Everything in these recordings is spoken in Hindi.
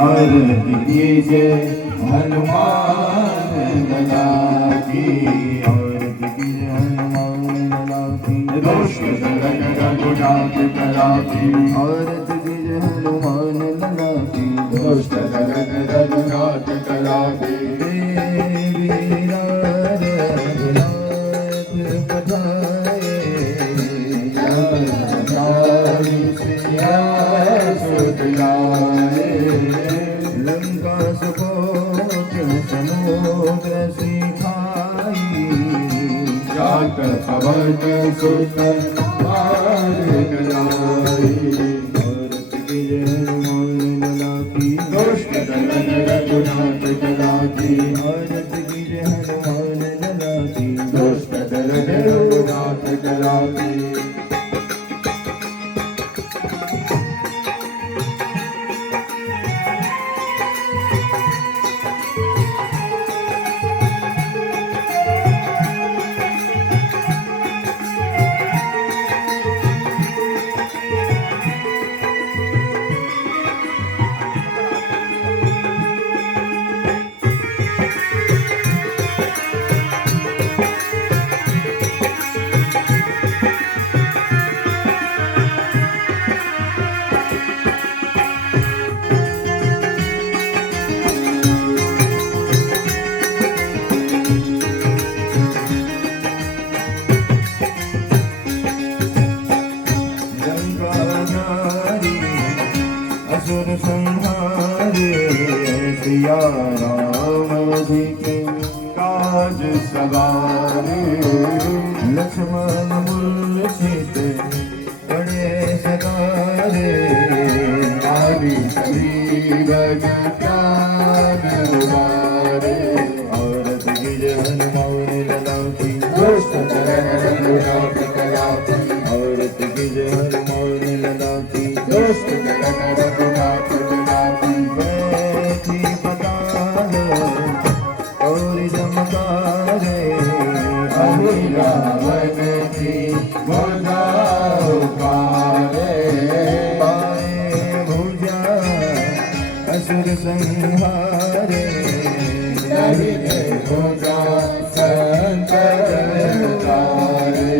आरती कीजिए हनुमान लला की, आरती कीजिए हनुमान लला की। दुष्ट दलन रघुनाथ कला की, आरती कीजिए हनुमान लला की। दुष्ट दलन रघुनाथ कला की। वीरा रघुनाथ पधारे, सिया सुत लाए। लंका सुकोट समुद्र सिखाई, जात पवन सुत मार गलाई। भारत की जय हनुमान लला की, दुष्ट दलन रघुनाथ कला की। भारत की जय हनुमान लला की, दुष्ट दलन रघुनाथ कला की। असुर संहारे, सिया राम जी के काज सवारे। लक्ष्मण मूर्छित पड़े सवारे, नारी समीरन प्राण उबारे। औरत की जय हनुमान लला की, दुष्ट दलन रघुनाथ कला की। औरत की जय हनुमान लला की, दुष्ट दलन रघुनाथ कला की। बैठी पताल और चमकारे, अहि रावण की भुजा उतारे। पाए भुजा असुर संहारे, दाहिने भुजा संकट तारे।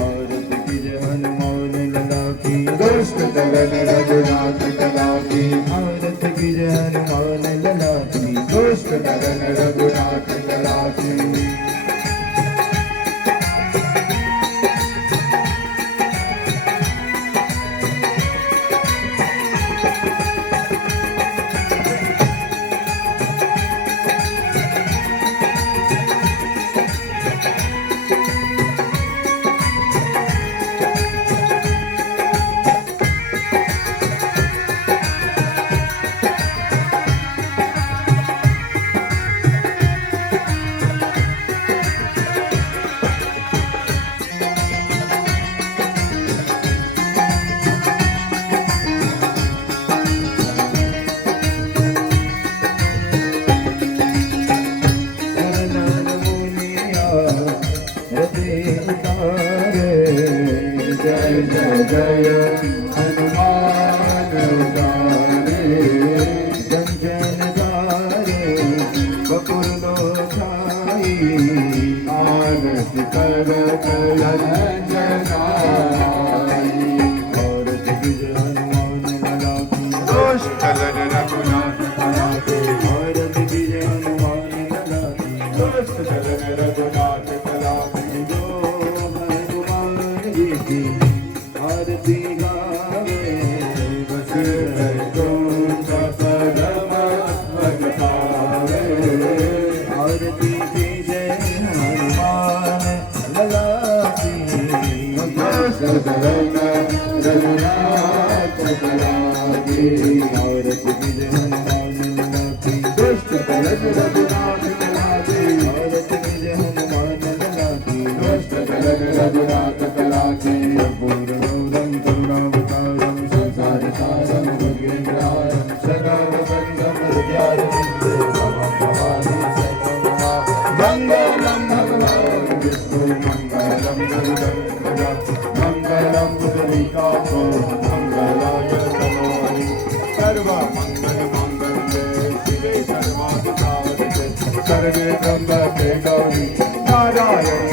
औरत की जय हनुमान लला की, दुष्ट दलन रघुनाथ कला की। औरत की जय हनुमान लला की, दुष्ट दलन रघुनाथ कला की। जय जय जय हनुमान उदारे। कंचन धारे बपुर लो छाई, आरती करत अंजनाई। औरत की जय हनुमान लला की, दुष्ट दलन रघुनाथ कला की। औरत की जय हनुमान लला की, दुष्ट दलन रघुनाथ कला की। जो हनुमान जी की आरती गावे, बस वैकुंठ परम पद पावे। आरती की जय हनुमान लला की, दुष्ट दलन रघुनाथ कला की। औरत की जय हनुमान लला की, दुष्ट दलन रघुनाथ कला की। औरत की जय हनुमान लला की, दुष्ट दलन रघुनाथ कला की। पूर्णं करुणावतारं संसार सारं भुजगेन्द्रारं सदा वसन्तं हृदयारविन्दे भवं भवानी सर्वं। मङ्गलं भगवान् विष्णु मङ्गलं गरुडं ध्वजा, मङ्गलं पुंडरीकाक्षो मङ्गलाय तनोहरि। सर्वमङ्गलमाङ्गल्ये सर्वे ब्रह्म के गौरी नारायण